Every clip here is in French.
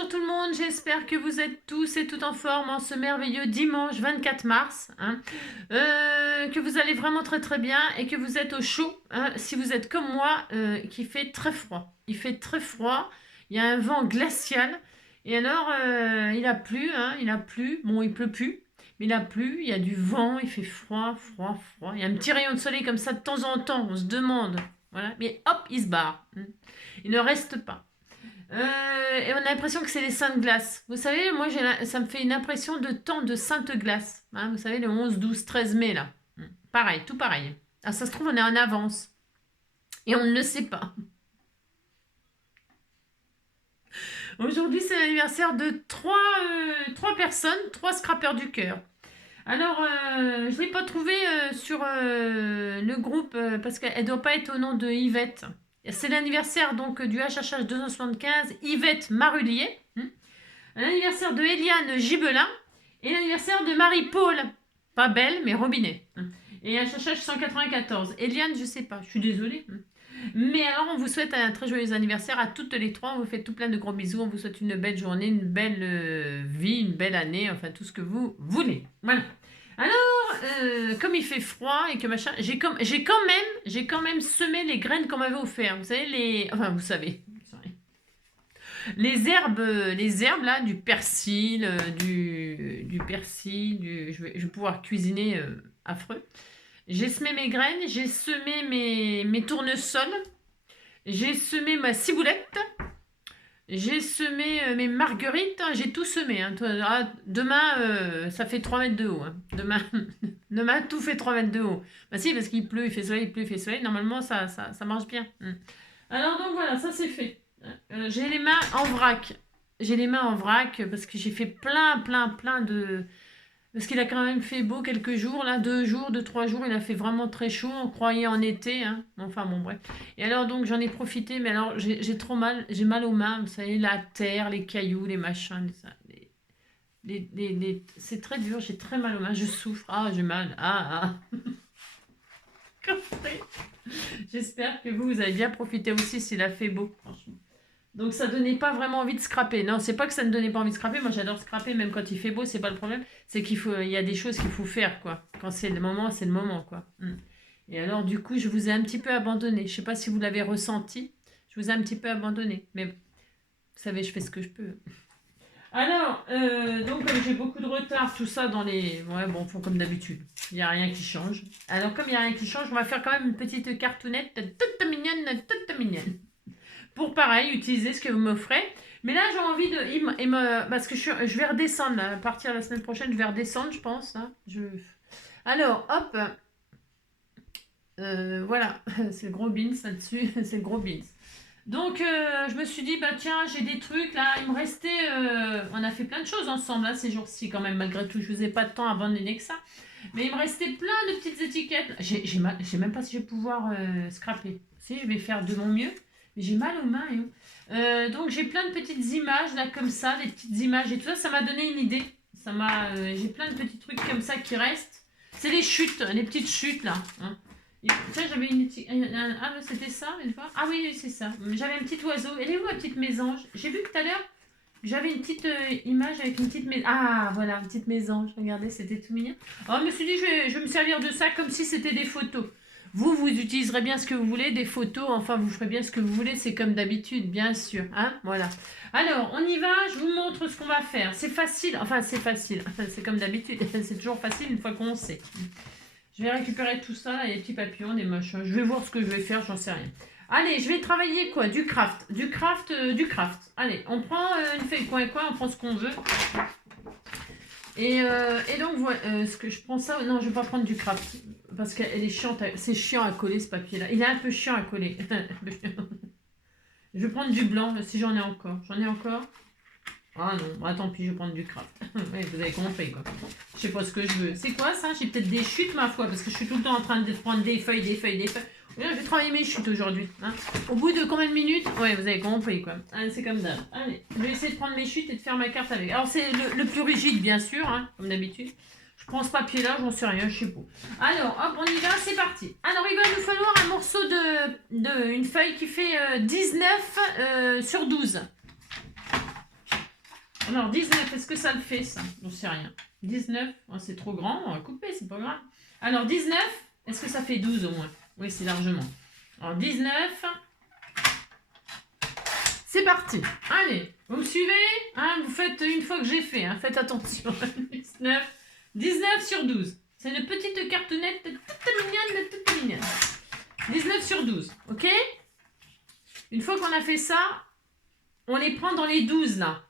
Bonjour tout le monde, j'espère que vous êtes tous et toutes en forme en ce merveilleux dimanche 24 mars. Que vous allez vraiment très très bien et que vous êtes au chaud. Si vous êtes comme moi, qui fait très froid. Il fait très froid, il y a un vent glacial. Et alors, il a plu, il a plu. Bon, il pleut plus, mais il a plu, il y a du vent, il fait froid, froid, froid. Il y a un petit rayon de soleil comme ça de temps en temps, on se demande. Voilà, mais hop, il se barre. Il ne reste pas. Et on a l'impression que c'est les saintes glaces. Vous savez, moi, ça me fait une impression de temps de sainte glace. Vous savez, le 11, 12, 13 mai, là. Pareil, tout pareil. Ah, ça se trouve, on est en avance. Et on ne le sait pas. Aujourd'hui, c'est l'anniversaire de trois personnes, trois scrappers du cœur. Alors, je ne l'ai pas trouvé sur le groupe parce qu'elle ne doit pas être au nom de Yvette. C'est l'anniversaire donc du HHH 275, Yvette Marullier. L'anniversaire de Eliane Gibelin. Et l'anniversaire de Marie-Paul. Pas belle, mais Robinet. Et HHH 194. Eliane, je sais pas, je suis désolée. Mais alors, on vous souhaite un très joyeux anniversaire à toutes les trois. On vous fait tout plein de gros bisous. On vous souhaite une belle journée, une belle vie, une belle année. Enfin, tout ce que vous voulez. Voilà. Alors, comme il fait froid et que machin, j'ai quand même semé les graines qu'on m'avait offert. Vous savez, vous savez. Les herbes là, du persil, je vais pouvoir cuisiner affreux. J'ai semé mes graines, j'ai semé mes tournesols, j'ai semé ma ciboulette, j'ai semé mes marguerites, j'ai tout semé. Demain, ça fait 3 mètres de haut. Demain, tout fait 3 mètres de haut. Bah si, parce qu'il pleut, il fait soleil, il pleut, il fait soleil. Normalement, ça marche bien. Alors donc voilà, ça c'est fait. J'ai les mains en vrac. J'ai les mains en vrac parce que j'ai fait plein de... Parce qu'il a quand même fait beau quelques jours, là, 2 jours, 3 jours, il a fait vraiment très chaud, on croyait en été, enfin bon bref. Et alors donc j'en ai profité, mais alors j'ai trop mal, j'ai mal aux mains, vous savez, la terre, les cailloux, les machins, c'est très dur, j'ai très mal aux mains, je souffre, j'ai mal, J'espère que vous avez bien profité aussi s'il a fait beau, franchement. Donc ça donnait pas vraiment envie de scraper. Non, c'est pas que ça ne donnait pas envie de scraper. Moi j'adore scraper même quand il fait beau, c'est pas le problème. C'est il y a des choses qu'il faut faire quoi. Quand c'est le moment quoi. Et alors du coup je vous ai un petit peu abandonné. Je sais pas si vous l'avez ressenti. Je vous ai un petit peu abandonné. Mais vous savez, je fais ce que je peux. Alors, donc comme j'ai beaucoup de retard, tout ça dans les... Ouais, bon, font comme d'habitude. Il n'y a rien qui change. Alors comme il n'y a rien qui change, on va faire quand même une petite cartoonette toute mignonne. Pour pareil, utiliser ce que vous m'offrez. Mais là, j'ai envie de... parce que je vais redescendre, là, à partir de la semaine prochaine, je vais redescendre, je pense. Alors, hop. Voilà, c'est le gros beans là-dessus, c'est le gros beans. Donc, je me suis dit, bah tiens, j'ai des trucs, là, il me restait... on a fait plein de choses ensemble, là, ces jours-ci, quand même, malgré tout. Je vous ai pas de temps à abandonner que ça. Mais il me restait plein de petites étiquettes. Je sais même pas si je vais pouvoir scraper. Si, je vais faire de mon mieux. Mais j'ai mal aux mains. Donc j'ai plein de petites images là comme ça, des petites images et tout ça, ça m'a donné une idée. J'ai plein de petits trucs comme ça qui restent. C'est les chutes, les petites chutes là. Tiens, j'avais une c'était ça une fois. Ah oui, c'est ça. J'avais un petit oiseau. Elle est où la petite mésange? J'ai vu tout à l'heure. J'avais une petite image avec une petite mésange. Ah voilà, une petite mésange. Regardez, c'était tout mignon. Alors je me suis dit, je vais me servir de ça comme si c'était des photos. Vous utiliserez bien ce que vous voulez, des photos, enfin vous ferez bien ce que vous voulez, c'est comme d'habitude, bien sûr. Voilà. Alors, on y va, je vous montre ce qu'on va faire. C'est facile, c'est comme d'habitude, c'est toujours facile une fois qu'on sait. Je vais récupérer tout ça, les petits papillons, des machins. Je vais voir ce que je vais faire, j'en sais rien. Allez, je vais travailler quoi? Du craft. Allez, on prend une feuille coin, on prend ce qu'on veut. Et donc, voilà, ce que je prends ça... Non, je vais pas prendre du craft. Parce qu'elle est chiante. C'est chiant à coller, ce papier-là. Il est un peu chiant à coller. Je vais prendre du blanc, si j'en ai encore. J'en ai encore? Ah non, bah, tant pis, je vais prendre du craft. Ouais, vous avez compris, quoi. Je sais pas ce que je veux. C'est quoi, ça? J'ai peut-être des chutes, ma foi, parce que je suis tout le temps en train de prendre des feuilles. Là, je vais travailler mes chutes aujourd'hui. Au bout de combien de minutes? Ouais, vous avez compris, quoi. Allez, c'est comme ça. Allez, je vais essayer de prendre mes chutes et de faire ma carte avec. Alors, c'est le plus rigide, bien sûr, comme d'habitude. Je prends ce papier-là, j'en sais rien, je sais pas. Alors, hop, on y va, c'est parti. Alors, il va nous falloir un morceau une feuille qui fait 19 sur 12. Alors, 19, est-ce que ça le fait, ça? J'en sais rien. 19, oh, c'est trop grand, on va couper, c'est pas grave. Alors, 19, est-ce que ça fait 12 au moins? Oui, c'est largement. Alors, 19, c'est parti. Allez, vous me suivez, hein, vous faites une fois que j'ai fait, hein, faites attention. 19 sur 12. C'est une petite cartonnette toute mignonne. 19 sur 12, ok? Une fois qu'on a fait ça, on les prend dans les 12 là.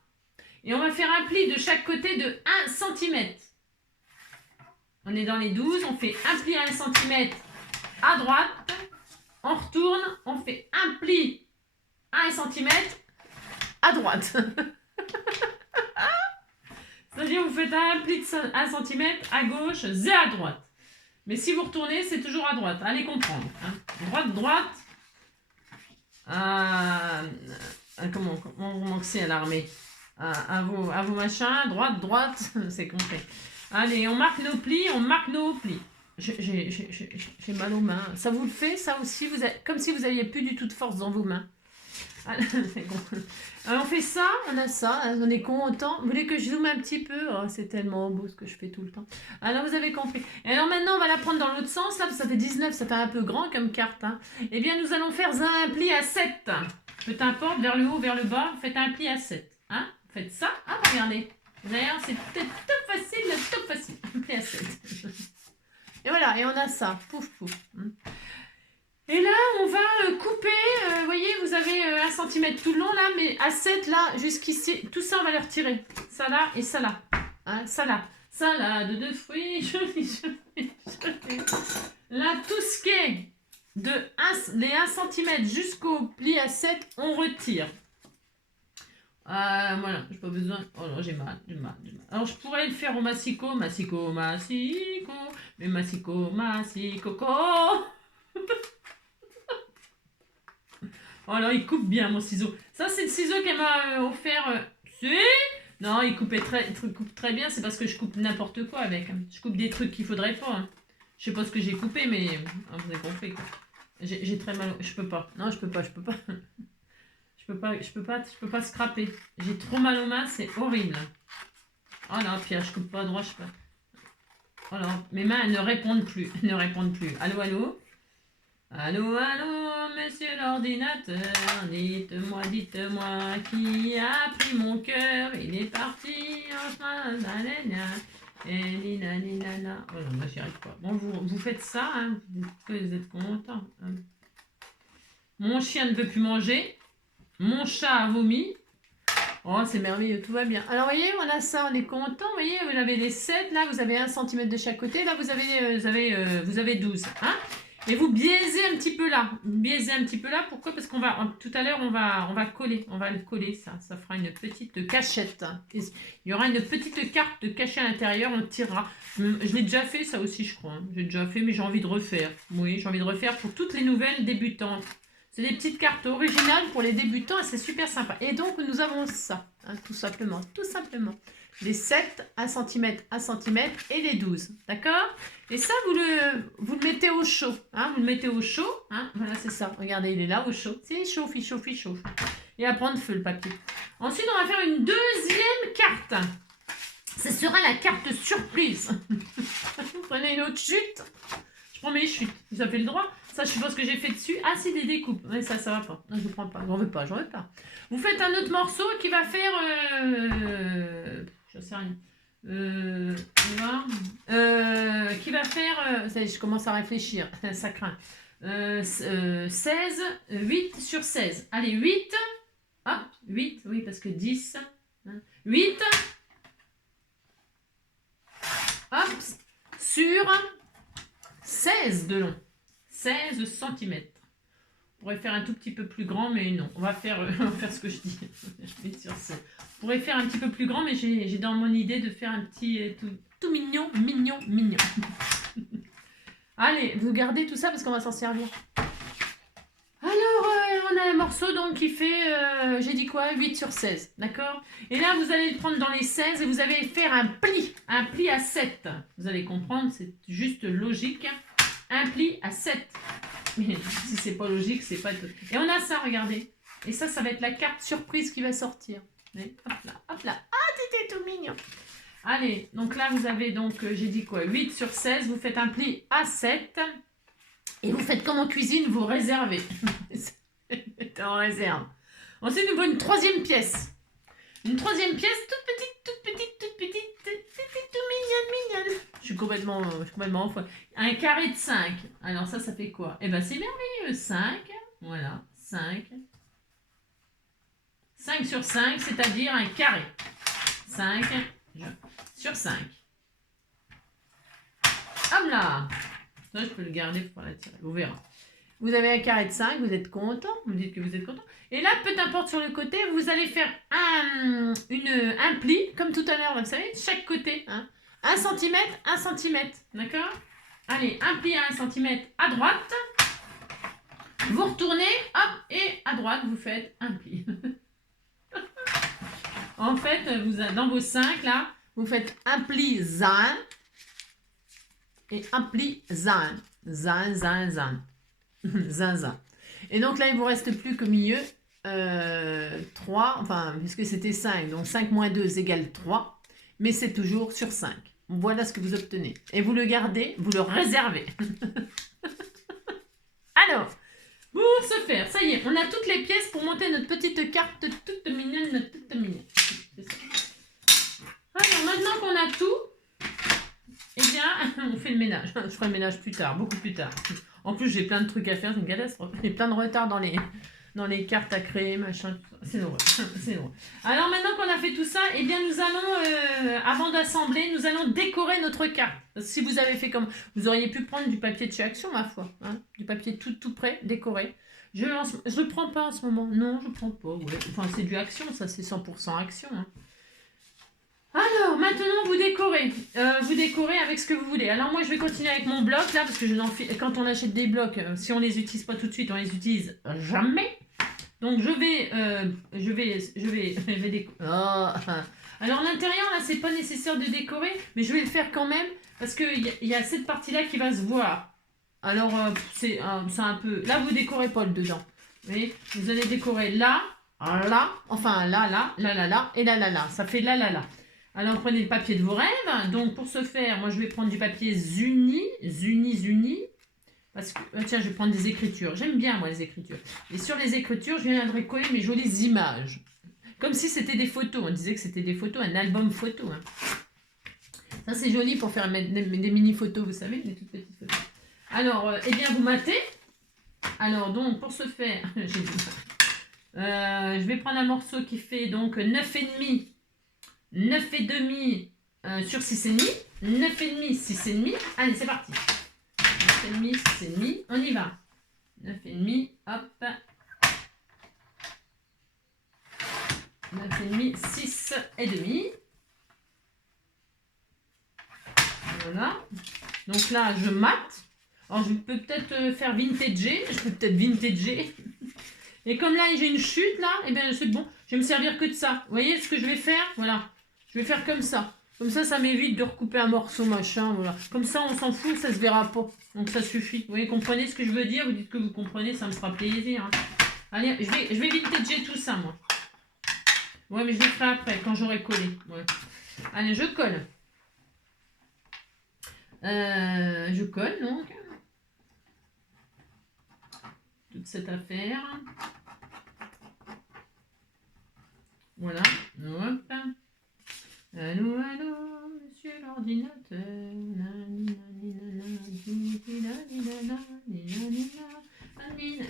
Et on va faire un pli de chaque côté de 1 cm. On est dans les 12, on fait un pli à 1 cm à droite. On retourne, on fait un pli à 1 cm à droite. C'est-à-dire vous faites un pli de 1 cm à gauche et à droite. Mais si vous retournez, c'est toujours à droite. Allez comprendre. Hein. Droite, droite. Comment c'est à l'armée? À vos machins. Droite, droite. C'est compris. Allez, on marque nos plis. J'ai mal aux mains. Ça vous le fait, ça aussi comme si vous n'aviez plus du tout de force dans vos mains. Alors, on fait ça, on a ça, on est content. Vous voulez que je zoome un petit peu? Oh, c'est tellement beau ce que je fais tout le temps. Alors vous avez compris. Et alors maintenant on va la prendre dans l'autre sens. Là, ça fait 19, ça fait un peu grand comme carte. Hein. Eh bien nous allons faire un pli à 7. Peu importe, vers le haut, vers le bas, faites un pli à 7. Hein? Faites ça, hein, regardez. D'ailleurs c'est peut-être top facile. Un pli à 7. Et voilà, et on a ça. Pouf, pouf. Et là, on va couper, vous voyez, vous avez 1 cm tout le long là, mais à 7 là, jusqu'ici, tout ça on va les retirer. Ça là et ça là. Hein, ça là. Salade de fruits, joli. Là, tout ce qui est de les 1 cm jusqu'au pli à 7, on retire. Voilà, j'ai pas besoin. Oh non, j'ai mal. Alors, je pourrais le faire au massicot. Mais massicot. Oh là, il coupe bien mon ciseau. Ça, c'est le ciseau qu'elle m'a offert. Non, il coupe très bien. C'est parce que je coupe n'importe quoi avec. Je coupe des trucs qu'il faudrait pas. Hein. Je sais pas ce que j'ai coupé, mais vous avez compris. J'ai très mal. Je peux pas. Non, je peux pas. Je peux pas scraper. J'ai trop mal aux mains, c'est horrible. Oh là, Pierre, je coupe pas droit, je sais pas. Oh là, mes mains elles ne répondent plus. Allô, allô. Allô, allô, monsieur l'ordinateur, dites-moi, qui a pris mon cœur, il est parti en chemin, et nina. Oh non, moi j'y arrive pas. Bon, vous faites ça, hein, vous êtes content. Hein. Mon chien ne veut plus manger, mon chat a vomi. Oh, c'est merveilleux, tout va bien. Alors, vous voyez, on a ça, on est content. Vous voyez, vous avez les 7, là, vous avez 1 cm de chaque côté. Là, vous avez 12. Hein? Et vous biaisez un petit peu là. Pourquoi? Parce qu'on va, tout à l'heure, on va coller. On va le coller, ça. Ça fera une petite cachette. Il y aura une petite carte de cachet à l'intérieur, on tirera. Je l'ai déjà fait, ça aussi, je crois. Hein. J'ai déjà fait, mais j'ai envie de refaire. Oui, j'ai envie de refaire pour toutes les nouvelles débutantes. C'est des petites cartes originales pour les débutants et c'est super sympa. Et donc, nous avons ça, hein, tout simplement. Les 7, 1 cm, 1 cm et les 12. D'accord? Et ça, vous le mettez au chaud. Hein, vous le mettez au chaud. Hein, voilà, c'est ça. Regardez, il est là au chaud. Il chauffe. Et à prendre feu le papier. Ensuite, on va faire une deuxième carte. Ce sera la carte surprise. Vous prenez une autre chute. Je prends mes chutes. Vous avez le droit? Ça, je suppose que j'ai fait dessus. Ah, c'est des découpes. Mais ça va pas. Non, je ne prends pas. J'en veux pas. Vous faites un autre morceau qui va faire... je sais rien. Qui va faire... ça y est, je commence à réfléchir. Ça craint. 16, 8 sur 16. Allez, 8. Hop, 8. Oui, parce que 10. 8. Hop. Sur 16 de long. 16 cm. On pourrait faire un tout petit peu plus grand, mais non. On va faire ce que je dis. Je mets sur 16. On pourrait faire un petit peu plus grand, mais j'ai dans mon idée de faire un petit tout mignon. Allez, vous gardez tout ça parce qu'on va s'en servir. Alors, on a un morceau donc qui fait, j'ai dit quoi, 8 sur 16, d'accord? Et là, vous allez le prendre dans les 16 et vous allez faire un pli à 7. Vous allez comprendre, c'est juste logique. Un pli à 7. Mais si c'est pas logique, c'est pas... Et on a ça, regardez. Et ça va être la carte surprise qui va sortir. Mais, hop là. Ah, C'était tout mignon. Allez, donc là, vous avez donc, j'ai dit quoi, 8 sur 16. Vous faites un pli à 7. Et vous faites comme en cuisine, vous réservez. C'est en réserve. Ensuite, nous voulons une troisième pièce. Une troisième pièce, toute petite, toute petite, toute petite, tout mignonne. Je suis complètement en foi. Un carré de 5. Alors ça fait quoi? Eh bien, c'est merveilleux. 5, voilà, 5. 5 sur 5, c'est-à-dire un carré. 5 sur 5. Hop là! Ça, je peux le garder pour la tirer. Vous verrez. Vous avez un carré de 5, vous êtes content. Vous me dites que vous êtes content. Et là, peu importe sur le côté, vous allez faire un pli, comme tout à l'heure, vous savez, chaque côté. Hein. 1 cm, 1 cm. D'accord? Allez, un pli à 1 cm à droite. Vous retournez, hop, et à droite, vous faites un pli. En fait, dans vos 5, là, vous faites un pli zin et un pli zin. Zin, zin, zin. Zin, zin. Et donc là, il ne vous reste plus qu'au milieu 3, enfin, puisque c'était 5, donc 5 moins 2 égale 3, mais c'est toujours sur 5. Voilà ce que vous obtenez. Et vous le gardez, vous le réservez. Alors, pour ce faire, ça y est, on a toutes les pièces pour monter notre petite carte toute mignonne, Alors, maintenant qu'on a tout, eh bien, on fait le ménage. Je ferai le ménage plus tard, beaucoup plus tard. En plus, j'ai plein de trucs à faire, c'est une catastrophe. J'ai plein de retard dans les cartes à créer, machin, tout ça. C'est drôle. C'est drôle. Alors, maintenant qu'on a fait tout ça, eh bien, nous allons, avant d'assembler, nous allons décorer notre carte. Si vous avez fait comme... Vous auriez pu prendre du papier de chez Action, ma foi. Hein, du papier tout prêt, décoré. Je le prends pas en ce moment. Non, je le prends pas. Ouais. Enfin, c'est du Action, ça, c'est 100% Action. Hein. Alors, maintenant, vous décorez. Vous décorez avec ce que vous voulez. Alors, moi, je vais continuer avec mon bloc, là, parce que quand on achète des blocs, si on les utilise pas tout de suite, on les utilise jamais. Donc, je vais décorer. Oh. Alors, l'intérieur, là, c'est pas nécessaire de décorer, mais je vais le faire quand même, parce qu'il y a cette partie-là qui va se voir. Alors, c'est un peu... Là, vous décorez pas le dedans. Vous voyez, vous allez décorer là, là, enfin, là, et là. Ça fait là. Alors, prenez le papier de vos rêves. Donc, pour ce faire, moi, je vais prendre du papier Zuni. Parce que, tiens, je vais prendre des écritures. J'aime bien, moi, les écritures. Et sur les écritures, je viendrai coller mes jolies images. Comme si c'était des photos. On disait que c'était des photos, un album photo. Hein. Ça, c'est joli pour faire des mini-photos, vous savez, des toutes petites photos. Alors, eh bien, vous matez. Alors, donc, pour ce faire, je vais prendre un morceau qui fait donc 9,5. 9,5 sur 6,5. 9,5, 6,5. Allez, c'est parti. 9,5, 6,5. On y va. 9,5, hop. 9,5, 6,5. Voilà. Donc là, je mate. Alors, je peux peut-être faire vintager. Et comme là, j'ai une chute, là, et bien, c'est bon. Je vais me servir que de ça. Vous voyez ce que je vais faire? Voilà. Je vais faire comme ça. Comme ça m'évite de recouper un morceau, machin, voilà. Comme ça, on s'en fout, ça se verra pas. Donc, ça suffit. Vous voyez, comprenez ce que je veux dire? Vous dites que vous comprenez, ça me fera plaisir. Hein. Allez, je vais vintager tout ça, moi. Ouais, mais je le ferai après, quand j'aurai collé. Ouais. Allez, je colle. Je colle, donc. Toute cette affaire. Voilà. Hop. Allô, monsieur l'ordinateur.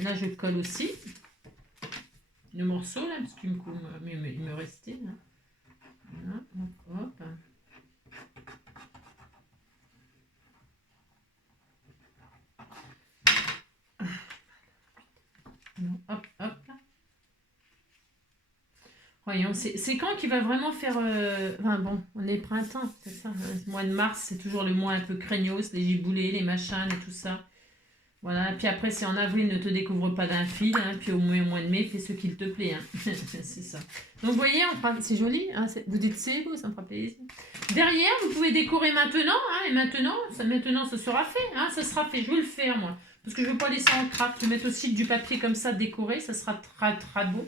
Là, je colle aussi le morceau, là, parce qu'il me restait. Là. Voilà, hop. Hop. Voyons, c'est quand qu'il va vraiment faire... Enfin bon, on est printemps, c'est ça. Le mois de mars, c'est toujours le mois un peu craignos, les giboulées, les machins et tout ça. Voilà, et puis après, c'est en avril, ne te découvre pas d'un fil. Hein, puis au mois de mai, fais ce qu'il te plaît. Hein. C'est ça. Donc vous voyez, c'est joli. Hein, vous dites c'est beau, ça me fera plaisir. Derrière, vous pouvez décorer maintenant. Hein, et maintenant, ça sera fait. Hein, ça sera fait. Je vais le faire, moi. Parce que je ne veux pas laisser en craque. Je vais mettre aussi du papier comme ça décoré. Ça sera très, très beau.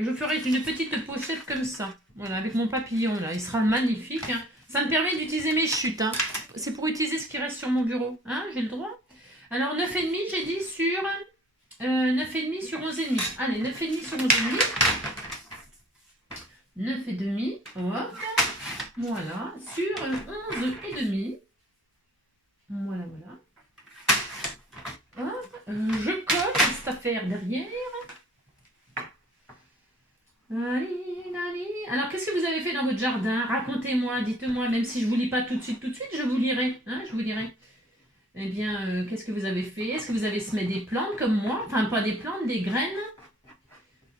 Et je ferai une petite pochette comme ça. Voilà, avec mon papillon là. Il sera magnifique. Hein. Ça me permet d'utiliser mes chutes. Hein. C'est pour utiliser ce qui reste sur mon bureau. Hein, j'ai le droit. Alors 9,5, j'ai dit sur 9,5 sur 11,5. Allez, 9,5 sur 11,5. 9,5. Hop. Voilà. Sur 11,5. Voilà, voilà. Hop. Je colle cette affaire derrière. Alors, qu'est-ce que vous avez fait dans votre jardin? Racontez-moi, dites-moi, même si je ne vous lis pas tout de suite, je vous lirai. Hein, je vous lirai. Eh bien, qu'est-ce que vous avez fait? Est-ce que vous avez semé des plantes comme moi? Enfin, pas des plantes, des graines.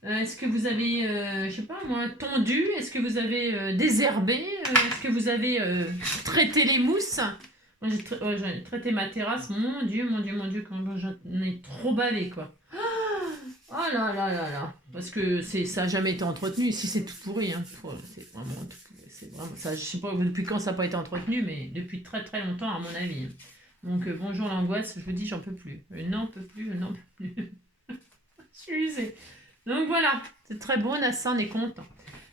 Est-ce que vous avez, je sais pas moi, tondu? Est-ce que vous avez désherbé? Est-ce que vous avez traité les mousses? Moi, j'ai traité ma terrasse. Mon Dieu, quand j'en ai trop bavé, quoi. Oh là là là là. Parce que ça n'a jamais été entretenu. Ici, c'est tout pourri. Hein. C'est vraiment ça. Je sais pas depuis quand ça n'a pas été entretenu, mais depuis très très longtemps, à mon avis. Donc, bonjour l'angoisse. Je vous dis, j'en peux plus. Je n'en peux plus. Je suis usée. Donc voilà, c'est très bon, Nassan est content.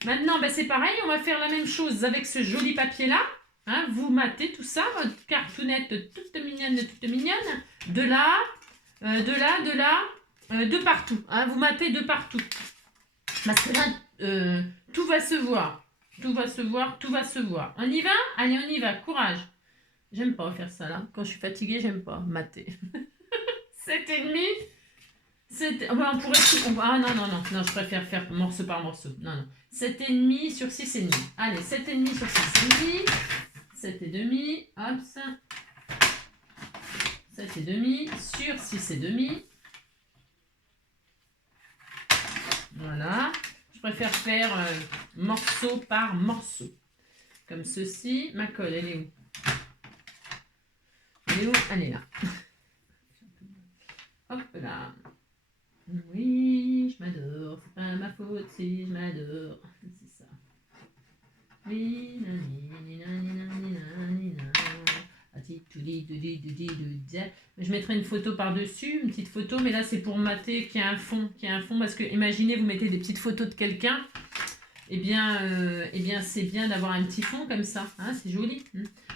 Maintenant, ben, c'est pareil, on va faire la même chose avec ce joli papier-là. Hein, vous matez tout ça, votre cartoonnette toute mignonne. De là, de partout. Hein, vous matez de partout. Parce que là, tout va se voir. Tout va se voir. On y va? Allez, on y va, courage. J'aime pas faire ça là. Quand je suis fatiguée, j'aime pas mater. 7,5. On pourrait tout. Ah non, je préfère faire morceau par morceau. Non. 7,5 sur 6,5. Allez, 7,5 sur 6,5. 7,5. Hop, ça. 7,5 sur 6,5. Voilà. Je préfère faire morceau par morceau. Comme ceci. Ma colle, elle est où? Elle est où? Elle est là. Hop là. Oui, je m'adore. C'est pas ma faute si je m'adore. C'est ça. Oui, je mettrai une photo par-dessus, une petite photo, mais là c'est pour mater qu'il y a un fond, parce que imaginez vous mettez des petites photos de quelqu'un, eh bien c'est bien d'avoir un petit fond comme ça, hein, c'est joli.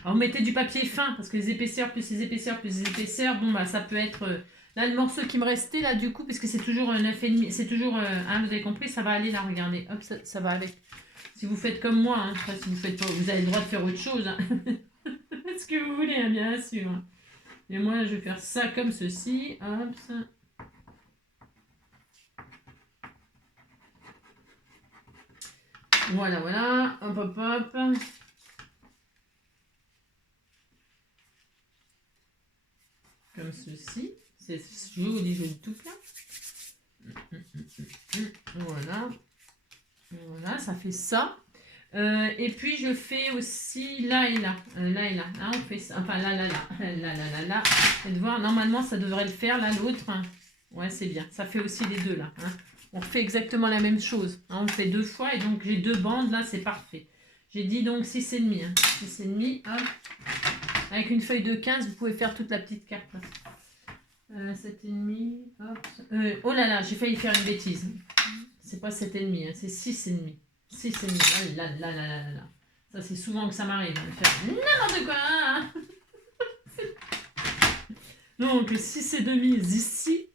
Alors vous mettez du papier fin, parce que les épaisseurs plus les épaisseurs, bon bah ça peut être... Là, le morceau qui me restait, là, du coup, parce que c'est toujours 9,5, c'est toujours, hein, vous avez compris, ça va aller là, regardez, hop, ça va avec. Si vous faites comme moi, hein, si vous faites pas, vous avez le droit de faire autre chose, hein. Ce que vous voulez, hein, bien sûr. Et moi, je vais faire ça comme ceci, hop, ça. Voilà, hop. Comme ceci. C'est joli tout plein. Voilà, ça fait ça. Et puis je fais aussi là et là. Là, on fait ça. Enfin là. Et de voir, normalement ça devrait le faire, là l'autre. Ouais, c'est bien. Ça fait aussi les deux là. Hein. On fait exactement la même chose. Hein. On fait 2 fois et donc j'ai 2 bandes là, c'est parfait. J'ai dit donc 6,5. Hein. 6,5, hop. Avec une feuille de 15, vous pouvez faire toute la petite carte. Là. 7,5, hop. Oh là là, j'ai failli faire une bêtise. C'est pas 7,5, hein, c'est 6,5. 6,5. Là. Ça, c'est souvent que ça m'arrive de faire n'importe quoi. Hein. Donc, 6,5 ici.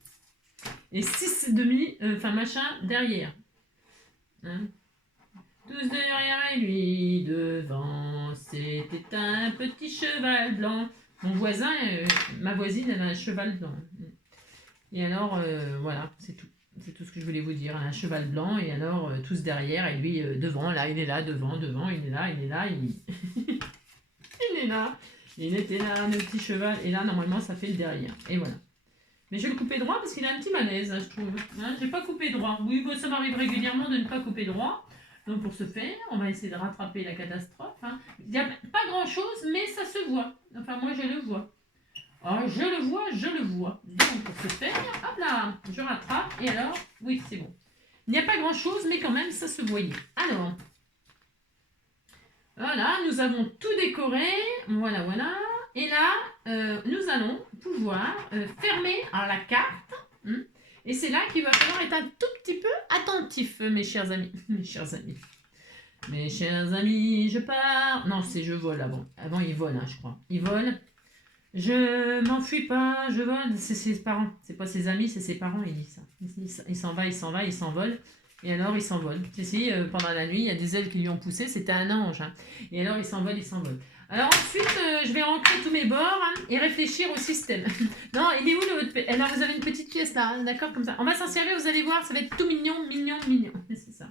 Et 6,5, enfin machin, derrière. Hein. Tous derrière et lui devant, c'était un petit cheval blanc. Mon voisin, ma voisine, elle a un cheval blanc. Et alors, voilà, c'est tout. C'est tout ce que je voulais vous dire. Elle a un cheval blanc et alors, tous derrière et lui devant. Là, il est là, devant, il est là. Il est là. Il était là, le petit cheval. Et là, normalement, ça fait le derrière. Et voilà. Mais je vais le couper droit parce qu'il a un petit malaise, je trouve. Hein, j'ai pas coupé droit. Oui, bon, ça m'arrive régulièrement de ne pas couper droit. Donc pour ce faire, on va essayer de rattraper la catastrophe. Hein. Il n'y a pas grand-chose, mais ça se voit. Enfin, moi, je le vois. Oh, je le vois. Donc pour ce faire, hop là, je rattrape. Et alors, oui, c'est bon. Il n'y a pas grand-chose, mais quand même, ça se voyait. Alors, voilà, nous avons tout décoré. Voilà. Et là, nous allons pouvoir fermer la carte. Et c'est là qu'il va falloir être un tout petit peu attentif, mes chers amis. Mes chers amis. Mes chers amis, je pars. Non, c'est je vole avant. Avant, il vole, hein, je crois. Il vole. Je m'enfuis pas, je vole. C'est ses parents. C'est pas ses amis, c'est ses parents, il dit ça. Il s'en va, il s'en va, il s'envole. Et alors, il s'envole. Si, pendant la nuit, il y a des ailes qui lui ont poussé. C'était un ange. Hein. Et alors, il s'envole, il s'envole. Alors ensuite, je vais ancrer tous mes bords hein, et réfléchir au système. Non, il est où le votre... Alors, vous avez une petite pièce là, hein, d'accord, comme ça. On va s'en servir, vous allez voir, ça va être tout mignon, mignon, mignon. C'est ça.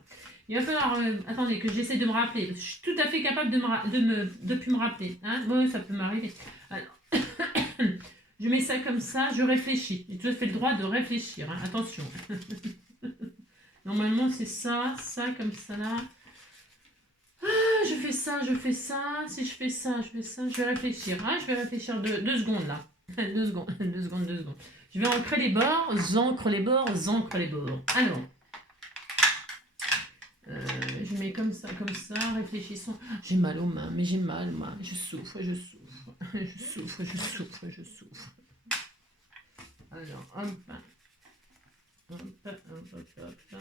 Il va falloir... attendez, que j'essaie de me rappeler. Parce que je suis tout à fait capable de plus me rappeler. Hein. Bon, ça peut m'arriver. Alors, je mets ça comme ça, je réfléchis. J'ai tout à fait le droit de réfléchir. Hein. Attention. Normalement, c'est ça, ça, comme ça là. Ah, je fais ça, je fais ça. Si je fais ça, je fais ça. Je vais réfléchir. Hein. Je vais réfléchir 2 secondes là. 2 secondes, 2 secondes, 2 secondes. Je vais ancrer les bords, zancre les bords, zancre les bords. Alors. Je mets comme ça, réfléchissons. J'ai mal aux mains, mais j'ai mal, moi. Je souffre, je souffre. Je souffre, je souffre, je souffre. Alors, hop. Hop, hop, hop, hop.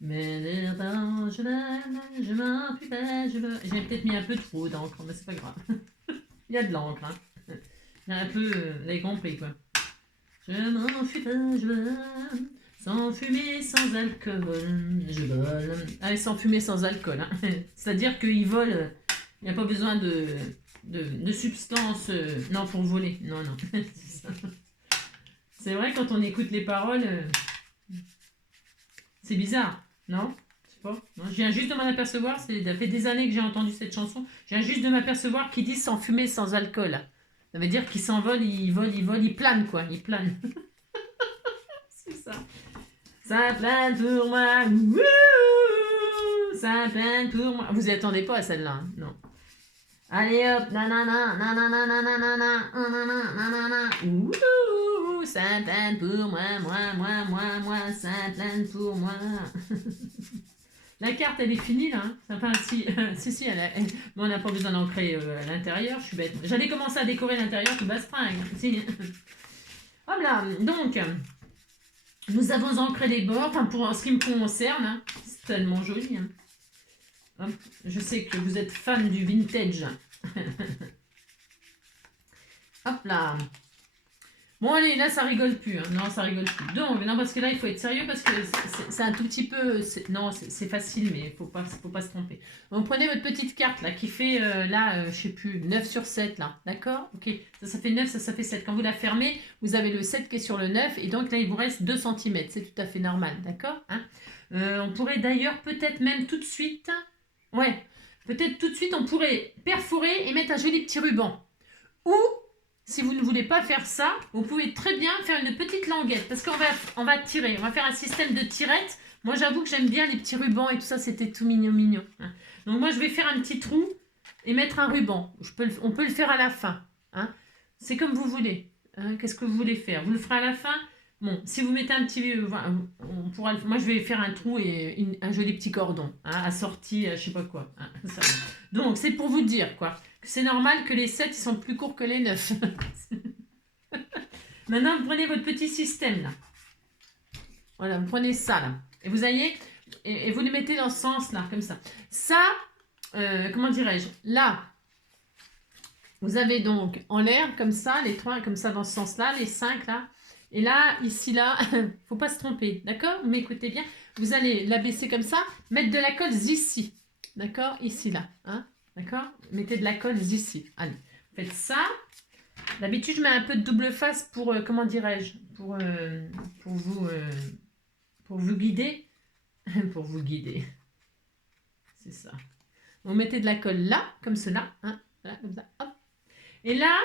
Mais les parents, je l'aime, je m'enfuis pas, je veux. J'ai peut-être mis un peu trop d'encre, mais c'est pas grave. Il y a de l'encre, hein. Il y a un peu, vous avez compris, quoi. Je m'enfuis pas, je veux. Sans fumée, sans alcool, je vole. Allez, sans fumée, sans alcool. Hein. C'est-à-dire qu'il vole, il n'y a pas besoin de substances. Non, pour voler. Non, non. C'est vrai, quand on écoute les paroles, c'est bizarre, non? Je sais pas. Non, je viens juste de m'en apercevoir, ça fait des années que j'ai entendu cette chanson, je viens juste de m'apercevoir qu'il dit sans fumée, sans alcool. Ça veut dire qu'il s'envole, il plane, quoi. Il plane. C'est ça. Ça plane pour moi. Wouh, ça plane pour moi. Vous y attendez pas à celle-là, hein? Non. Allez hop, nanana, nanana, nanana, nanana, nanana. Wouh, ça plane pour moi, moi, ça plane pour moi. La carte, elle est finie, là. Hein. Enfin, si, on n'a pas besoin d'ancrer à l'intérieur, je suis bête. J'allais commencer à décorer l'intérieur, tout bastringue. Si. Hop là, donc... Nous avons ancré les bords, enfin pour ce qui me concerne, hein. C'est tellement joli. Hein. Hop. Je sais que vous êtes fan du vintage. Hop là. Bon allez, là ça rigole plus. Hein. Non, ça rigole plus. Donc, non, parce que là il faut être sérieux parce que c'est un tout petit peu... Non, c'est facile, mais il faut pas se tromper. Donc prenez votre petite carte là qui fait, je sais plus, 9 sur 7 là. D'accord? Ok, ça fait 9, ça fait 7. Quand vous la fermez, vous avez le 7 qui est sur le 9 et donc là il vous reste 2 cm. C'est tout à fait normal. D'accord? Hein. On pourrait d'ailleurs peut-être même tout de suite... Ouais, peut-être tout de suite on pourrait perforer et mettre un joli petit ruban. Ou... Si vous ne voulez pas faire ça, vous pouvez très bien faire une petite languette. Parce qu'on va tirer. On va faire un système de tirette. Moi, j'avoue que j'aime bien les petits rubans et tout ça. C'était tout mignon, mignon. Hein. Donc, moi, je vais faire un petit trou et mettre un ruban. On peut le faire à la fin. Hein. C'est comme vous voulez. Hein. Qu'est-ce que vous voulez faire? Vous le ferez à la fin? Bon, si vous mettez un petit... on pourra, moi, je vais faire un trou et un joli petit cordon. Hein, assorti, je sais pas quoi. Hein, ça. Donc, c'est pour vous dire, quoi. C'est normal que les 7 ils sont plus courts que les 9. Maintenant, vous prenez votre petit système là. Voilà, vous prenez ça là. Et vous voyez, et vous les mettez dans ce sens là, comme ça. Ça, comment dirais-je? Là, vous avez donc en l'air comme ça, les 3 comme ça dans ce sens là, les 5 là. Et là, ici là, faut pas se tromper, d'accord? Vous m'écoutez bien. Vous allez l'abaisser comme ça, mettre de la colle ici. D'accord? Ici là. Hein? D'accord? Mettez de la colle ici. Allez, faites ça. D'habitude, je mets un peu de double face pour, comment dirais-je, pour vous guider. Pour vous guider. C'est ça. Vous mettez de la colle là, comme cela. Hein, là, comme ça. Hop. Et là,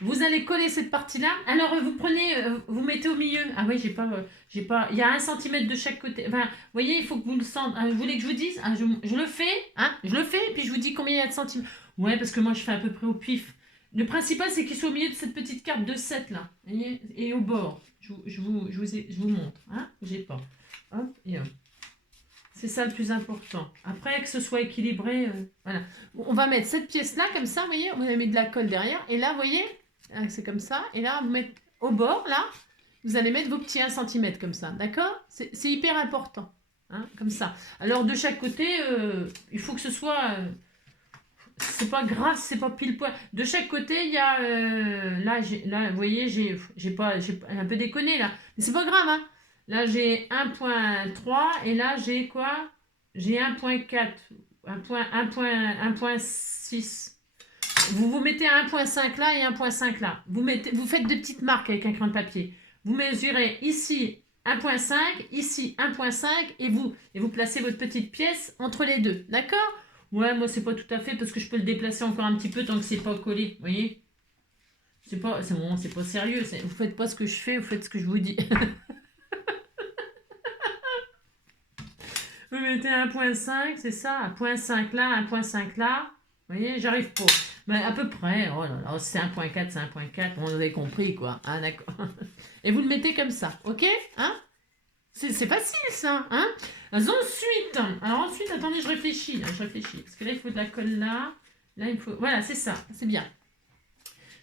vous allez coller cette partie-là. Alors, vous prenez, vous mettez au milieu. Ah oui, j'ai pas, il y a 1 cm de chaque côté. Enfin, vous voyez, il faut que vous le sentez. Vous voulez que je vous dise? Je le fais, hein, je le fais, et puis je vous dis combien il y a de centimètres. Ouais, parce que moi, je fais à peu près au pif. Le principal, c'est qu'il soit au milieu de cette petite carte de 7, là. Vous voyez, et au bord. Je vous montre. Hein, j'ai pas. Hop, et hop. C'est ça le plus important. Après, que ce soit équilibré, voilà. On va mettre cette pièce-là, comme ça, vous voyez, vous allez mettre de la colle derrière. Et là, vous voyez, c'est comme ça. Et là, vous mettez au bord, là, vous allez mettre vos petits 1 cm comme ça, d'accord? C'est hyper important, hein, comme ça. Alors, de chaque côté, il faut que ce soit... c'est pas grave, c'est pas pile poil. De chaque côté, il y a... là, vous voyez, j'ai un peu déconné, là. Mais c'est pas grave, hein. Là, j'ai 1.3 et là, j'ai quoi? J'ai 1.4, 1.6. Vous mettez 1.5 là et 1.5 là. Vous faites deux petites marques avec un crayon de papier. Vous mesurez ici 1.5, ici 1.5 et vous placez votre petite pièce entre les deux. D'accord? Ouais, moi c'est pas tout à fait parce que je peux le déplacer encore un petit peu tant que c'est pas collé. Vous voyez? C'est pas sérieux. Vous faites pas ce que je fais, vous faites ce que je vous dis. Vous mettez 1.5, c'est ça, 1.5 là, 1.5 là. Vous voyez, j'arrive pas. Mais à peu près, oh là là, c'est 1.4, c'est 1.4, on avait compris quoi. Hein, d'accord. Et vous le mettez comme ça, ok? Hein? C'est facile ça, hein? Ensuite, attendez, je réfléchis. Parce que là, il faut de la colle là. Là, il faut... Voilà, c'est ça, c'est bien.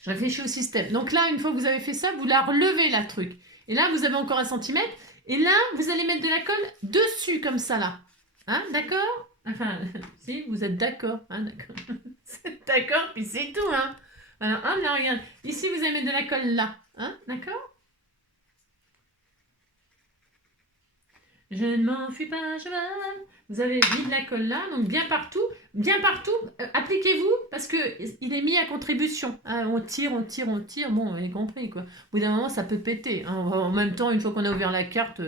Je réfléchis au système. Donc là, une fois que vous avez fait ça, vous la relevez, la truc. Et là, vous avez encore 1 centimètre. Et là, vous allez mettre de la colle dessus, comme ça, là. Hein, d'accord? Enfin, si, vous êtes d'accord. Hein, d'accord. C'est d'accord, puis c'est tout, hein. Alors, hop, là, regarde. Ici, vous allez mettre de la colle là. Hein, d'accord? Je ne m'enfuis pas, cheval. Vous avez mis de la colle là, donc bien partout, appliquez-vous parce que il est mis à contribution. Hein, on tire, bon, on a compris quoi. Au bout d'un moment, ça peut péter. Hein. En même temps, une fois qu'on a ouvert la carte,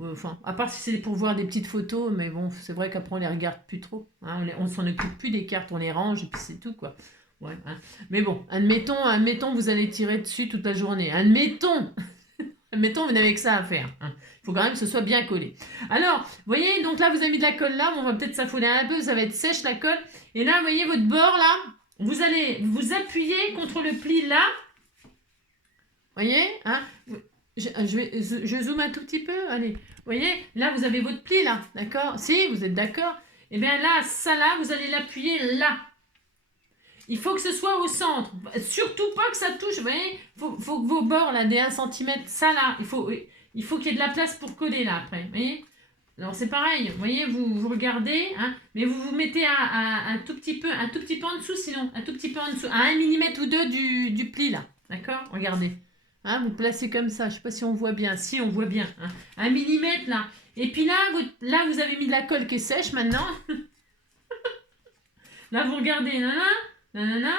enfin, à part si c'est pour voir des petites photos, mais bon, c'est vrai qu'après on les regarde plus trop. Hein, on s'en occupe plus des cartes, on les range et puis c'est tout quoi. Ouais, hein. Mais bon, admettons, vous allez tirer dessus toute la journée. Admettons, vous n'avez que ça à faire. Hein. Il faut quand même que ce soit bien collé. Alors, vous voyez, donc là, vous avez mis de la colle là. On va peut-être s'affouler un peu, ça va être sèche la colle. Et là, vous voyez votre bord là. Vous allez vous appuyer contre le pli là. Vous voyez, hein, je zoome un tout petit peu. Allez, vous voyez, là, vous avez votre pli là. D'accord? Si, vous êtes d'accord? Et bien là, ça là, vous allez l'appuyer là. Il faut que ce soit au centre. Surtout pas que ça touche. Vous voyez, faut que vos bords là, des 1 cm, ça là, il faut qu'il y ait de la place pour coller là après. Vous voyez? Alors c'est pareil. Vous voyez, vous regardez, hein, mais vous vous mettez un tout petit peu en dessous sinon. Un tout petit peu en dessous. À 1 mm ou 2 du pli là. D'accord? Regardez. Hein, vous placez comme ça. Je ne sais pas si on voit bien. Si, on voit bien. Hein. 1 mm là. Et puis là, vous avez mis de la colle qui est sèche maintenant. Là, vous regardez. Nanana,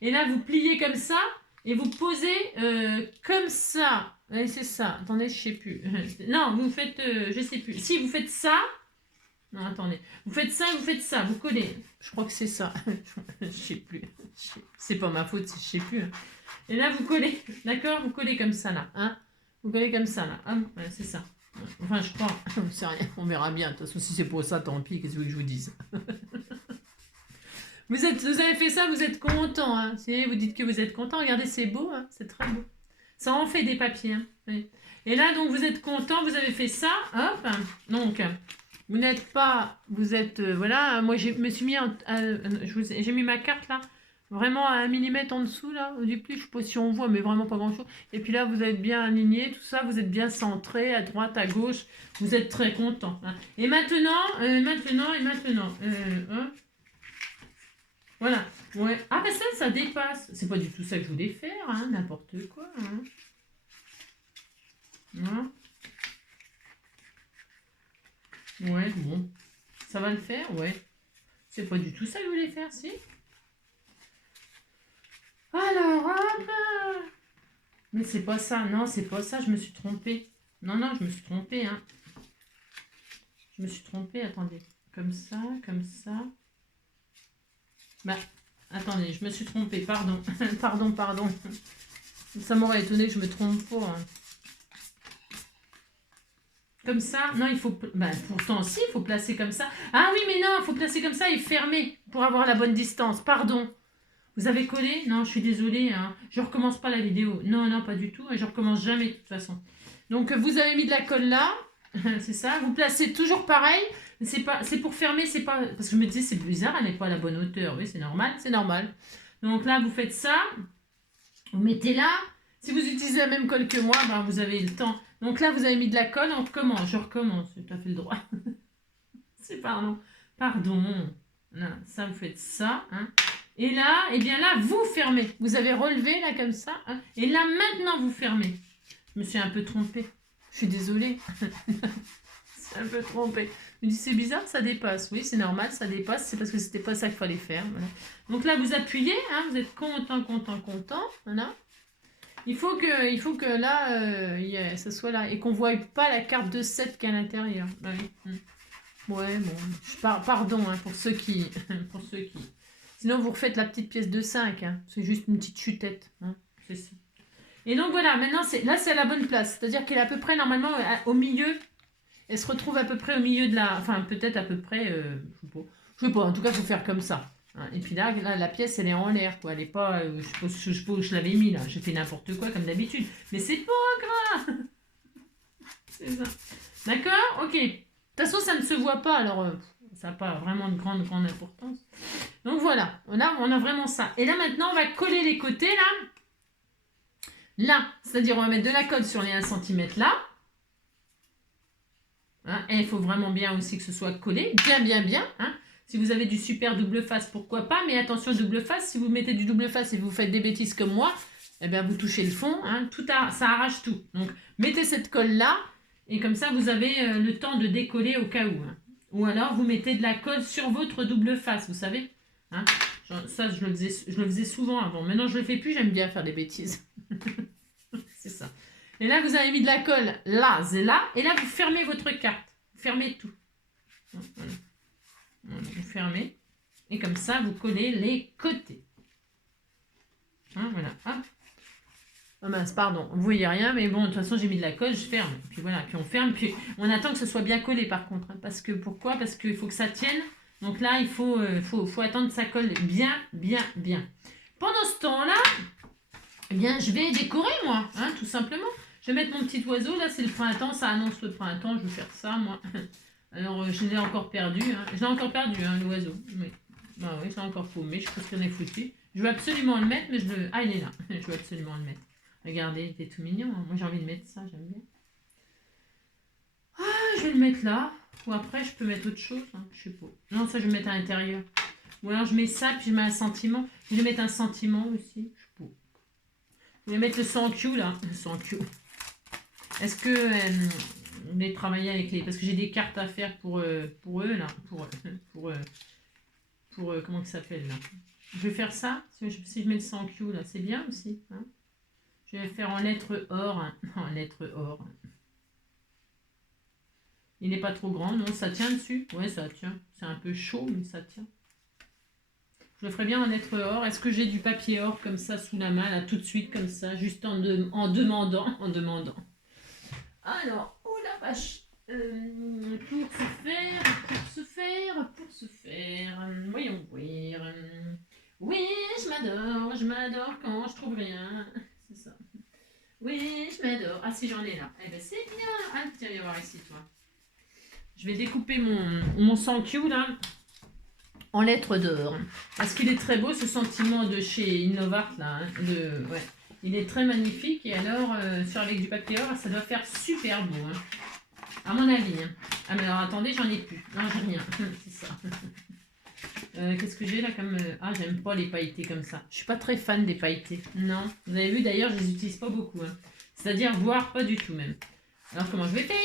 et là vous pliez comme ça et vous posez comme ça. Ouais, c'est ça. Attendez, je sais plus. Non, vous faites, je sais plus. Si vous faites ça, non, attendez. Vous faites ça, vous collez. Je crois que c'est ça. Je sais plus. C'est pas ma faute si je sais plus. Et là vous collez, d'accord? Vous collez comme ça là, hein? Vous collez comme ça là. Hop, ouais, c'est ça. Enfin, je crois. C'est rien. On verra bien. De toute façon, si c'est pour ça, tant pis. Qu'est-ce que vous voulez que je vous dise? Vous avez fait ça, vous êtes content. Hein. Vous dites que vous êtes content. Regardez, c'est beau. Hein. C'est très beau. Ça en fait des papiers. Hein. Oui. Et là, donc, vous êtes content. Vous avez fait ça. Hop. Donc, vous n'êtes pas... Vous êtes... voilà. Moi, je me suis mis... j'ai mis ma carte là. Vraiment à 1 mm en dessous là. Du plus, je ne sais pas si on voit, mais vraiment pas grand-chose. Et puis là, vous êtes bien aligné. Tout ça, vous êtes bien centré. À droite, à gauche. Vous êtes très content. Hein. Et maintenant... Voilà. Ouais. Ah, ben ça dépasse. C'est pas du tout ça que je voulais faire, hein. N'importe quoi. Hein. Voilà. Ouais, bon. Ça va le faire, ouais. C'est pas du tout ça que je voulais faire, si. Alors, hop. Mais c'est pas ça. Non, c'est pas ça. Je me suis trompée. Non, je me suis trompée, hein. Je me suis trompée, attendez. Comme ça, comme ça. Bah, attendez, je me suis trompée, pardon. pardon. Ça m'aurait étonné que je me trompe pas. Hein. Comme ça, non, il faut... Bah, pourtant, si, il faut placer comme ça. Ah oui, mais non, il faut placer comme ça et fermer pour avoir la bonne distance. Pardon. Vous avez collé? Non, je suis désolée. Hein. Je recommence pas la vidéo. Non, pas du tout. Et je recommence jamais, de toute façon. Donc, vous avez mis de la colle là. C'est ça. Vous placez toujours pareil. C'est pour fermer, c'est pas... Parce que je me disais, c'est bizarre, elle n'est pas à la bonne hauteur. Oui, c'est normal. Donc là, vous faites ça. Vous mettez là. Si vous utilisez la même colle que moi, ben, vous avez le temps. Donc là, vous avez mis de la colle, on recommence. Je recommence, j'ai pas fait le droit. C'est pardon. Pardon. Là, ça, vous faites ça. Hein. Et là, eh bien là, vous fermez. Vous avez relevé là comme ça. Hein. Et là, maintenant, vous fermez. Je me suis un peu trompée. Je suis désolée. C'est un peu trompée. Je me dis, c'est bizarre, ça dépasse. Oui, c'est normal, ça dépasse. C'est parce que c'était pas ça qu'il fallait faire. Voilà. Donc là, vous appuyez. Hein, vous êtes content. Voilà. Il faut que là, ça soit là. Et qu'on ne voie pas la carte de 7 qui est à l'intérieur. Ah oui. Ouais, bon. Pardon hein, pour ceux qui... Sinon, vous refaites la petite pièce de 5. Hein. C'est juste une petite chutette. Hein. C'est ça. Et donc voilà, maintenant, là, c'est à la bonne place. C'est-à-dire qu'elle est à peu près, normalement, au milieu. Elle se retrouve à peu près au milieu de la... Enfin, peut-être à peu près... je sais pas. En tout cas, il faut faire comme ça. Hein. Et puis là, la pièce, elle est en l'air. Quoi. Elle est pas... je sais pas où je l'avais mis, là. J'ai fait n'importe quoi, comme d'habitude. Mais c'est pas grave. C'est ça. D'accord? Ok. De toute façon, ça ne se voit pas. Alors, ça n'a pas vraiment de grande importance. Donc, voilà. On a vraiment ça. Et là, maintenant, on va coller les côtés, là. Là. C'est-à-dire, on va mettre de la colle sur les 1 cm, là. Hein, et il faut vraiment bien aussi que ce soit collé, bien. Hein. Si vous avez du super double face, pourquoi pas, mais attention double face, si vous mettez du double face et vous faites des bêtises comme moi, eh bien vous touchez le fond, hein, ça arrache tout. Donc mettez cette colle là, et comme ça vous avez le temps de décoller au cas où. Hein. Ou alors vous mettez de la colle sur votre double face, vous savez. Hein. Ça je le faisais souvent avant, maintenant je le fais plus, j'aime bien faire des bêtises. C'est ça. Et là, vous avez mis de la colle là, c'est là. Et là, vous fermez votre carte. Vous fermez tout. Voilà. Vous fermez. Et comme ça, vous collez les côtés. Hein, voilà. Hop. Oh mince, pardon. Vous voyez rien, mais bon, de toute façon, j'ai mis de la colle, je ferme. Puis voilà, puis on ferme. Puis on attend que ce soit bien collé, par contre. Hein, parce que, pourquoi? Parce qu'il faut que ça tienne. Donc là, il faut attendre que ça colle bien. Pendant ce temps-là, eh bien, je vais décorer, moi. Hein, tout simplement. Je vais mettre mon petit oiseau, là c'est le printemps, ça annonce le printemps, je vais faire ça moi. Alors je l'ai encore perdu, hein. Je l'ai encore perdu l'oiseau. Oui. Bah oui, je l'ai encore paumé, je pense qu'il en est foutu. Je veux absolument le mettre, mais je le... Ah il est là, je veux absolument le mettre. Regardez, il était tout mignon, hein. Moi j'ai envie de mettre ça, j'aime bien. Ah, je vais le mettre là, ou après je peux mettre autre chose, hein. Je sais pas. Non, ça je vais mettre à l'intérieur. Ou alors je mets ça, puis je mets un sentiment. Je vais mettre un sentiment aussi, je sais pas. Je vais mettre le 100Q là, le 100Q. Est-ce que vous voulez travailler avec les... Parce que j'ai des cartes à faire pour eux, là. Comment ça s'appelle, là. Je vais faire ça. Si je mets le 100Q, là, c'est bien aussi. Hein. Je vais faire en lettres or. Hein. En lettres or. Il n'est pas trop grand, non? Ça tient dessus? Ouais, ça tient. C'est un peu chaud, mais ça tient. Je le ferai bien en lettres or. Est-ce que j'ai du papier or comme ça sous la main, là, tout de suite, comme ça, juste en demandant. Alors, oh la vache, pour se faire, voyons voir. Oui, je m'adore quand je trouve rien, c'est ça. Oui, je m'adore. Ah, si j'en ai là. Eh ben c'est bien. Ah, tiens, viens voir ici, toi. Je vais découper mon 100Q là en lettres d'or. Parce qu'il est très beau ce sentiment de chez Innovart là. Hein, ouais. Il est très magnifique et alors avec du papier or, ça doit faire super beau. Hein. À mon avis. Hein. Ah mais alors attendez, j'en ai plus. Non, j'ai rien. C'est ça. Qu'est-ce que j'ai là comme... Ah, j'aime pas les pailletés comme ça. Je suis pas très fan des pailletés. Non. Vous avez vu d'ailleurs, je les utilise pas beaucoup. Hein. C'est-à-dire, voire pas du tout même. Alors comment je vais faire?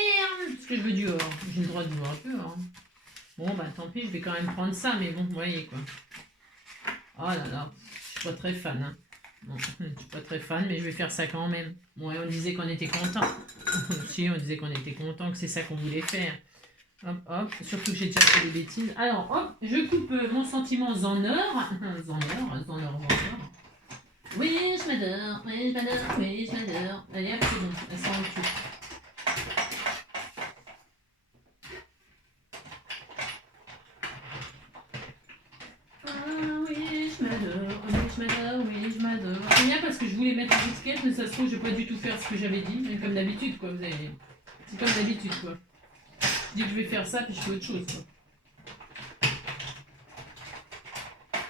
Parce que je veux du or. J'ai le droit de voir un peu or. Bon, bah tant pis, je vais quand même prendre ça. Mais bon, vous voyez quoi. Oh là là. Je suis pas très fan. Hein. Bon, je suis pas très fan, mais je vais faire ça quand même. Bon, et on disait qu'on était content. Si, on disait qu'on était content, que c'est ça qu'on voulait faire. Hop, hop. Surtout que j'ai déjà fait des bêtises. Alors, hop, je coupe mon sentiment en or. En or. Oui, je m'adore. Oui, je m'adore. Oui, je m'adore. Allez, hop, c'est bon. Elle s'en occupe. C'est bien parce que je voulais mettre une étiquette, mais ça se trouve, je vais pas du tout faire ce que j'avais dit. Mais comme d'habitude, quoi. C'est comme d'habitude, quoi. Je dis que je vais faire ça, puis je fais autre chose, quoi.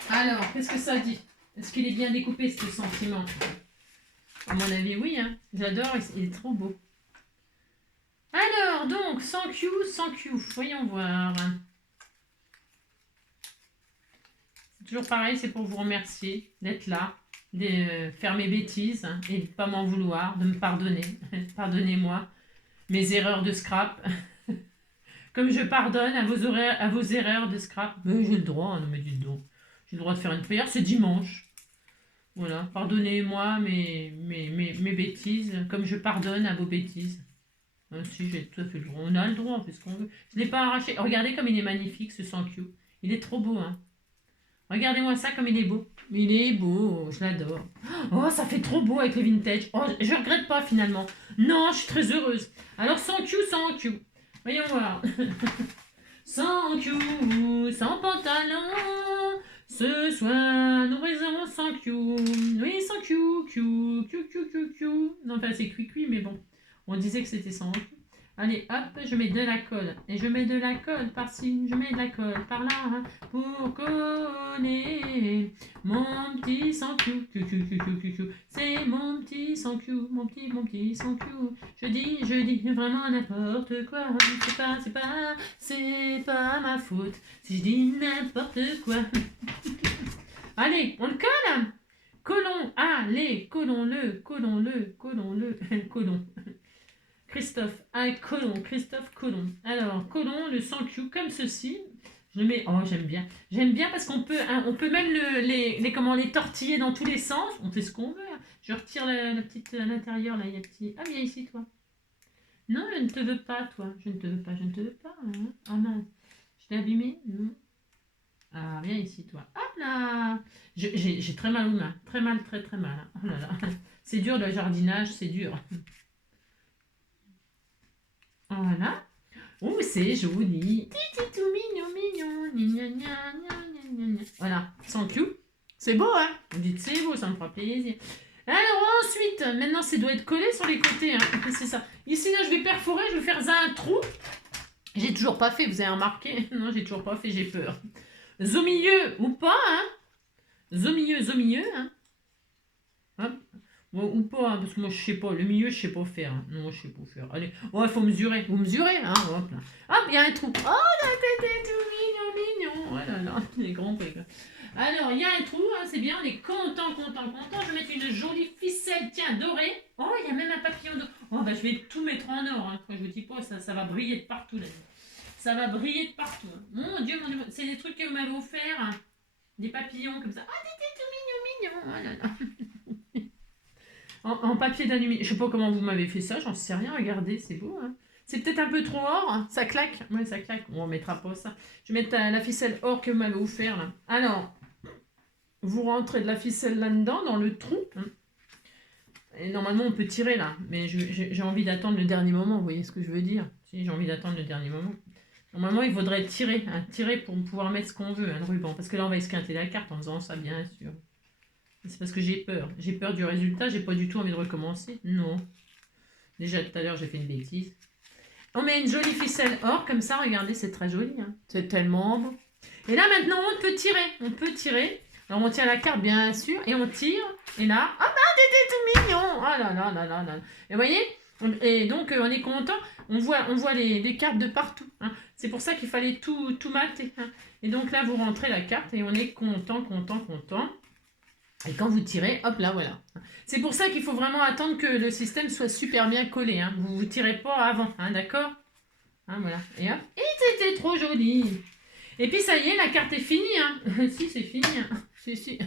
Alors, qu'est-ce que ça dit? Est-ce qu'il est bien découpé, ce sentiment? À mon avis, oui. Hein. J'adore, il est trop beau. Alors, donc, sans Q. Voyons voir. C'est toujours pareil, c'est pour vous remercier d'être là, de faire mes bêtises hein, et de ne pas m'en vouloir, de me pardonner. Pardonnez-moi mes erreurs de scrap. Comme je pardonne à vos erreurs de scrap. Mais j'ai le droit, non mais dites donc. J'ai le droit de faire une prière, c'est dimanche. Voilà, pardonnez-moi mes bêtises, comme je pardonne à vos bêtises. Si, j'ai tout à fait le droit. On a le droit, on fait ce qu'on veut. Je ne l'ai pas arraché. Regardez comme il est magnifique, ce Sankyu. Il est trop beau, hein. Regardez-moi ça comme il est beau. Il est beau, je l'adore. Oh, ça fait trop beau avec le vintage. Oh, je regrette pas finalement. Non, je suis très heureuse. Alors, Sankyu. Voyons voir. Sankyu, sans pantalon. Ce soir, nous raisons Sankyu. Oui, Sankyu. Non, enfin, c'est cuit, mais bon. On disait que c'était Sankyu. Allez, hop, je mets de la colle. Et je mets de la colle par-ci, je mets de la colle par-là. Hein, pour coller mon petit Sankyu. C'est mon petit Sankyu, mon petit Sankyu. Je dis vraiment n'importe quoi. C'est pas ma faute. Si je dis n'importe quoi. Allez, on le colle. Collons, allez, collons-le. Collons. Christophe Colomb. Alors, collons le Sankyu comme ceci. Je le mets. Oh, j'aime bien. J'aime bien parce qu'on peut, hein, on peut même les tortiller dans tous les sens. On fait ce qu'on veut. Hein. Je retire la petite à l'intérieur là. Il y a petit. Ah, viens ici, toi. Non, je ne te veux pas, toi. Je ne te veux pas. Hein. Ah mince. Je t'ai abîmé. Non. Ah, viens ici, toi. Hop là. J'ai très mal aux mains. Très mal. Hein. Oh là là. C'est dur le jardinage, c'est dur. Voilà. Oh, c'est joli. Tout mignon. Voilà, sans clou. C'est beau, hein? Vous dites c'est beau, ça me fera plaisir. Alors ensuite, maintenant, ça doit être collé sur les côtés. Hein. C'est ça. Ici, là, je vais perforer, je vais faire un trou. J'ai toujours pas fait, vous avez remarqué? Non, j'ai toujours pas fait, j'ai peur. Au milieu ou pas, hein? Au milieu, hein? Hop. Bon, ou pas, hein, parce que moi je sais pas, le milieu je sais pas faire. Hein. Non, je sais pas faire. Allez, ouais, il faut mesurer. Vous mesurez, hein, hop là. Hop, il y a un trou. Oh, la tête est tout mignon. Oh là là, les grands trucs. Alors, il y a un trou, hein, c'est bien, on est content. Je vais mettre une jolie ficelle, tiens, dorée. Oh, il y a même un papillon doré. Oh, bah je vais tout mettre en or, hein. Quand je vous dis pas, ça va briller de partout là. Ça va briller de partout. Hein. Mon Dieu, c'est des trucs que vous m'avez offert. Hein. Des papillons comme ça. Ah, t'étais tout mignon. Oh là là. En papier d'aluminium. Je sais pas comment vous m'avez fait ça, j'en sais rien. Regardez, c'est beau. Hein. C'est peut-être un peu trop or. Hein. Ça claque. Ouais, ça claque. On mettra pas ça. Je vais mettre la ficelle or que vous m'avez offert là. Alors, vous rentrez de la ficelle là-dedans, dans le trou. Hein. Et normalement, on peut tirer là. Mais j'ai envie d'attendre le dernier moment. Vous voyez ce que je veux dire? Si, j'ai envie d'attendre le dernier moment. Normalement, il faudrait tirer. Hein. Tirer pour pouvoir mettre ce qu'on veut, hein, le ruban. Parce que là, on va esquinter la carte en faisant ça, bien sûr. C'est parce que j'ai peur. J'ai peur du résultat. J'ai pas du tout envie de recommencer. Non. Déjà tout à l'heure, j'ai fait une bêtise. On met une jolie ficelle or comme ça. Regardez, c'est très joli. Hein. C'est tellement beau. Et là, maintenant, on peut tirer. Alors, on tire la carte, bien sûr. Et on tire. Et là, ah bah, t'étais tout mignon. Oh là là là là là. Et vous voyez? Et donc, on est content. On voit les cartes de partout. Hein. C'est pour ça qu'il fallait tout mater. Hein. Et donc là, vous rentrez la carte et on est content. Et quand vous tirez, hop là, voilà. C'est pour ça qu'il faut vraiment attendre que le système soit super bien collé. Hein. Vous ne tirez pas avant, hein, d'accord? Hein, voilà. Et hop. Et c'était trop joli. Et puis ça y est, la carte est finie. Hein. Si, c'est fini. Hein. Si.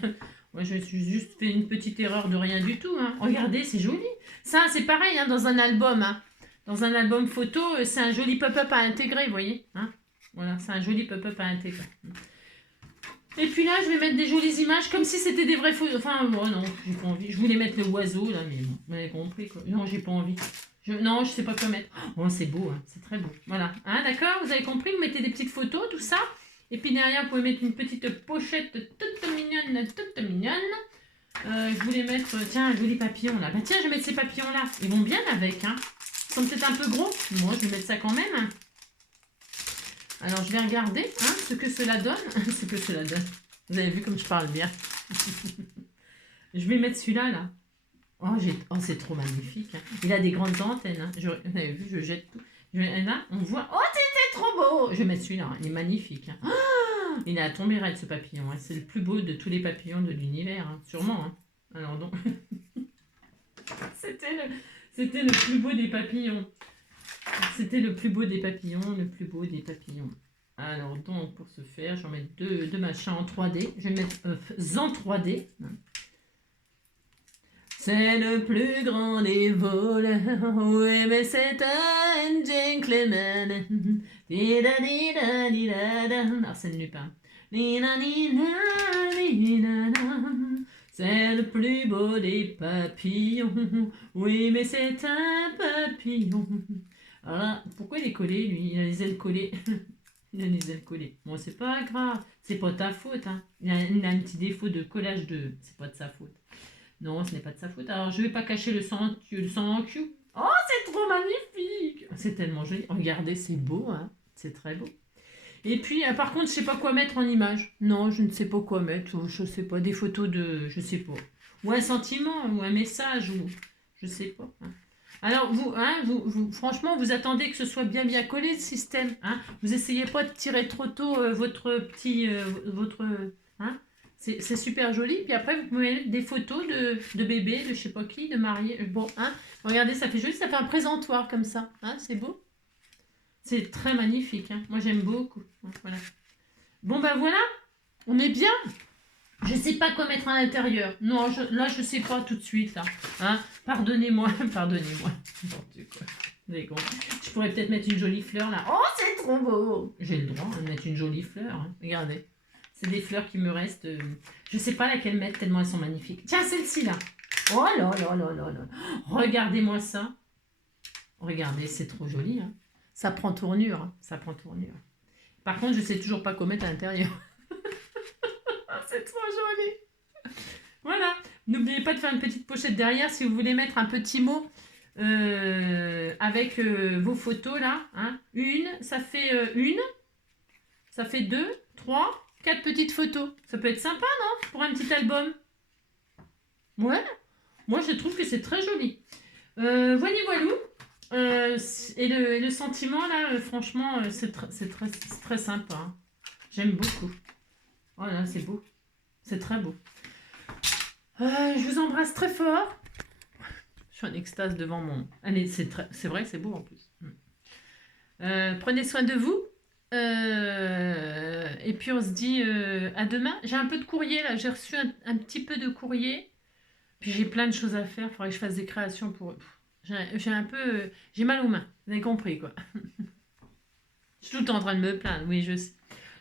Moi, je suis juste fait une petite erreur de rien du tout. Hein. Regardez, c'est joli. Ça, c'est pareil hein, dans un album. Hein. Dans un album photo, c'est un joli pop-up à intégrer, vous voyez. Hein. Voilà, c'est un joli pop-up à intégrer. Et puis là, je vais mettre des jolies images comme si c'était des vraies photos. Enfin, bon, non, j'ai pas envie. Je voulais mettre le oiseau, là, mais bon, vous avez compris, quoi. Non, j'ai pas envie. Non, je sais pas quoi mettre. Oh, c'est beau, hein, c'est très beau. Voilà, hein, d'accord, vous avez compris, vous mettez des petites photos, tout ça. Et puis derrière, vous pouvez mettre une petite pochette toute mignonne. Je voulais mettre, tiens, un joli papillon, là. Bah tiens, je vais mettre ces papillons-là. Ils vont bien avec, hein. Ils sont peut-être un peu gros. Moi, je vais mettre ça quand même, hein. Alors, je vais regarder hein, ce que cela donne. Vous avez vu comme je parle bien. Je vais mettre celui-là, là. Oh, c'est trop magnifique. Hein. Il a des grandes antennes. Hein. Vous avez vu, je jette tout. Là, on voit. Oh, c'était trop beau. Je vais mettre celui-là. Hein. Il est magnifique. Hein. Oh, il est à tomber raide, ce papillon. Hein. C'est le plus beau de tous les papillons de l'univers. Hein. Sûrement. Hein. Alors donc, c'était le plus beau des papillons. C'était le plus beau des papillons, le plus beau des papillons. Alors donc, pour ce faire, je vais mettre deux machins en 3D. Je vais mettre en 3D. C'est le plus grand des voleurs, oui, mais c'est un gentleman. Arsène Lupin. C'est le plus beau des papillons, oui, mais c'est un papillon. Alors, pourquoi il est collé, lui? Il a les ailes collées. Il a les ailes collées. Bon, c'est pas grave. C'est pas ta faute. Hein. Il a un petit défaut de collage de... C'est pas de sa faute. Non, ce n'est pas de sa faute. Alors, je vais pas cacher le sang en cul. Oh, c'est trop magnifique. C'est tellement joli. Regardez, c'est beau. Hein. C'est très beau. Et puis, par contre, je sais pas quoi mettre en image. Non, je ne sais pas quoi mettre. Je sais pas. Des photos de... Je sais pas. Ou un sentiment, ou un message, ou... Je sais pas. Hein. Alors, vous, franchement, vous attendez que ce soit bien collé, le système. Hein. Vous essayez pas de tirer trop tôt votre petit... hein. C'est super joli. Puis après, vous pouvez mettre des photos de bébés, de je sais pas qui, de mariés. Bon, hein. Regardez, ça fait joli. Ça fait un présentoir comme ça. Hein. C'est beau. C'est très magnifique. Hein. Moi, j'aime beaucoup. Voilà. Bon, ben voilà. On est bien. Je sais pas quoi mettre à l'intérieur. Non, là, je sais pas tout de suite. Là. Hein. Pardonnez-moi. Pardonnez-moi. Je pourrais peut-être mettre une jolie fleur là. Oh, c'est trop beau. J'ai le droit de mettre une jolie fleur. Hein. Regardez. C'est des fleurs qui me restent. Je sais pas laquelle mettre tellement elles sont magnifiques. Tiens, celle-ci là. Oh là là là là là. Regardez-moi ça. Regardez, c'est trop joli. Hein. Ça prend tournure. Hein. Ça prend tournure. Par contre, je sais toujours pas quoi mettre à l'intérieur. C'est trop joli. Voilà. N'oubliez pas de faire une petite pochette derrière si vous voulez mettre un petit mot avec vos photos là. Hein. Ça fait une. Ça fait 2, 3, 4 petites photos. Ça peut être sympa, non? Pour un petit album. Ouais. Moi, je trouve que c'est très joli. Voilà, voilou. Et le sentiment, là, franchement, c'est très sympa. Hein. J'aime beaucoup. Oh là, c'est beau. C'est très beau. Je vous embrasse très fort. Je suis en extase devant mon... Allez, c'est vrai que c'est beau en plus. Prenez soin de vous. Et puis on se dit à demain. J'ai un peu de courrier là. J'ai reçu un petit peu de courrier. Puis j'ai plein de choses à faire. Il faudrait que je fasse des créations pour eux. J'ai mal aux mains. Vous avez compris quoi. Je suis tout le temps en train de me plaindre. Oui, je sais.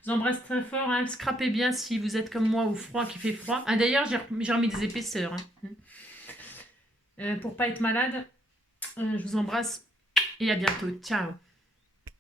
Je vous embrasse très fort. Hein. Scrapez bien si vous êtes comme moi ou froid, qui fait froid. Ah, d'ailleurs, j'ai remis des épaisseurs. Hein. Pour pas être malade. Je vous embrasse et à bientôt. Ciao.